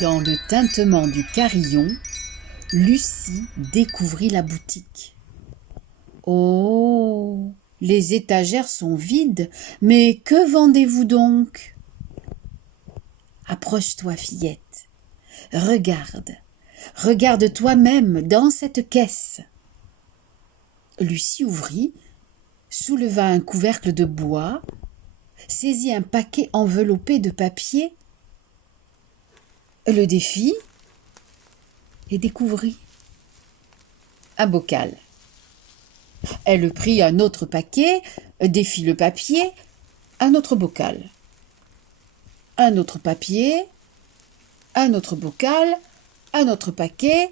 Dans le tintement du carillon, Lucie découvrit la boutique. Oh, les étagères sont vides, mais que vendez-vous donc? Approche-toi, fillette. Regarde toi-même dans cette caisse. Lucie ouvrit, souleva un couvercle de bois, saisit un paquet enveloppé de papier, le défit et découvrit un bocal. Elle prit un autre paquet, défit le papier, un autre bocal. Un autre papier, un autre bocal, un autre paquet,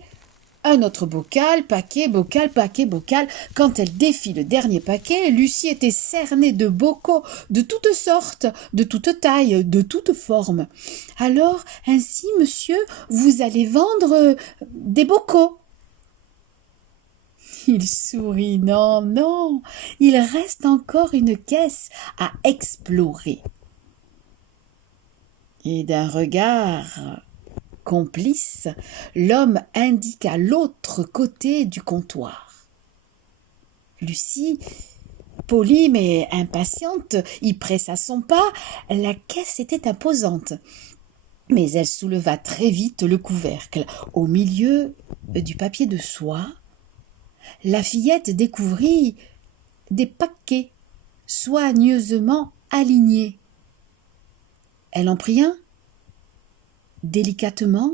un autre bocal, paquet, bocal, paquet, bocal. Quand elle défit le dernier paquet, Lucie était cernée de bocaux de toutes sortes, de toutes tailles, de toutes formes. Alors, ainsi, monsieur, vous allez vendre des bocaux. Il sourit. Non, non, il reste encore une caisse à explorer. Et d'un regard complice, l'homme indiqua l'autre côté du comptoir. Lucie, polie mais impatiente, y pressa son pas. La caisse était imposante, mais elle souleva très vite le couvercle. Au milieu du papier de soie, la fillette découvrit des paquets soigneusement alignés. Elle en prit un, délicatement,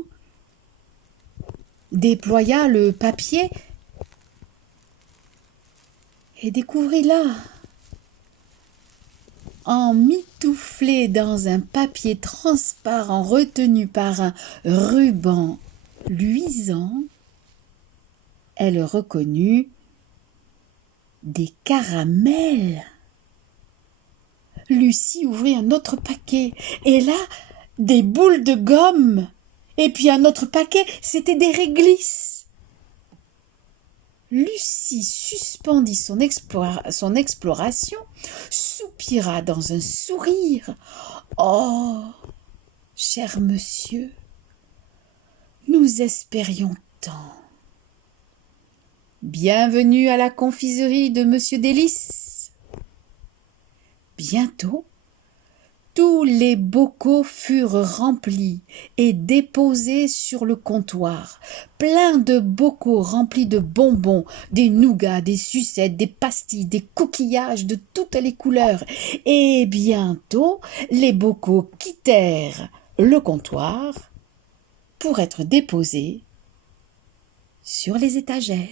déploya le papier et découvrit là, emmitouflé dans un papier transparent retenu par un ruban luisant, elle reconnut des caramels. Lucie ouvrit un autre paquet, et là, des boules de gomme. Et puis un autre paquet, c'était des réglisses. Lucie suspendit son exploration, soupira dans un sourire. Oh, cher monsieur, nous espérions tant. Bienvenue à la confiserie de Monsieur Délice. Bientôt, tous les bocaux furent remplis et déposés sur le comptoir. Plein de bocaux remplis de bonbons, des nougats, des sucettes, des pastilles, des coquillages de toutes les couleurs. Et bientôt, les bocaux quittèrent le comptoir pour être déposés sur les étagères.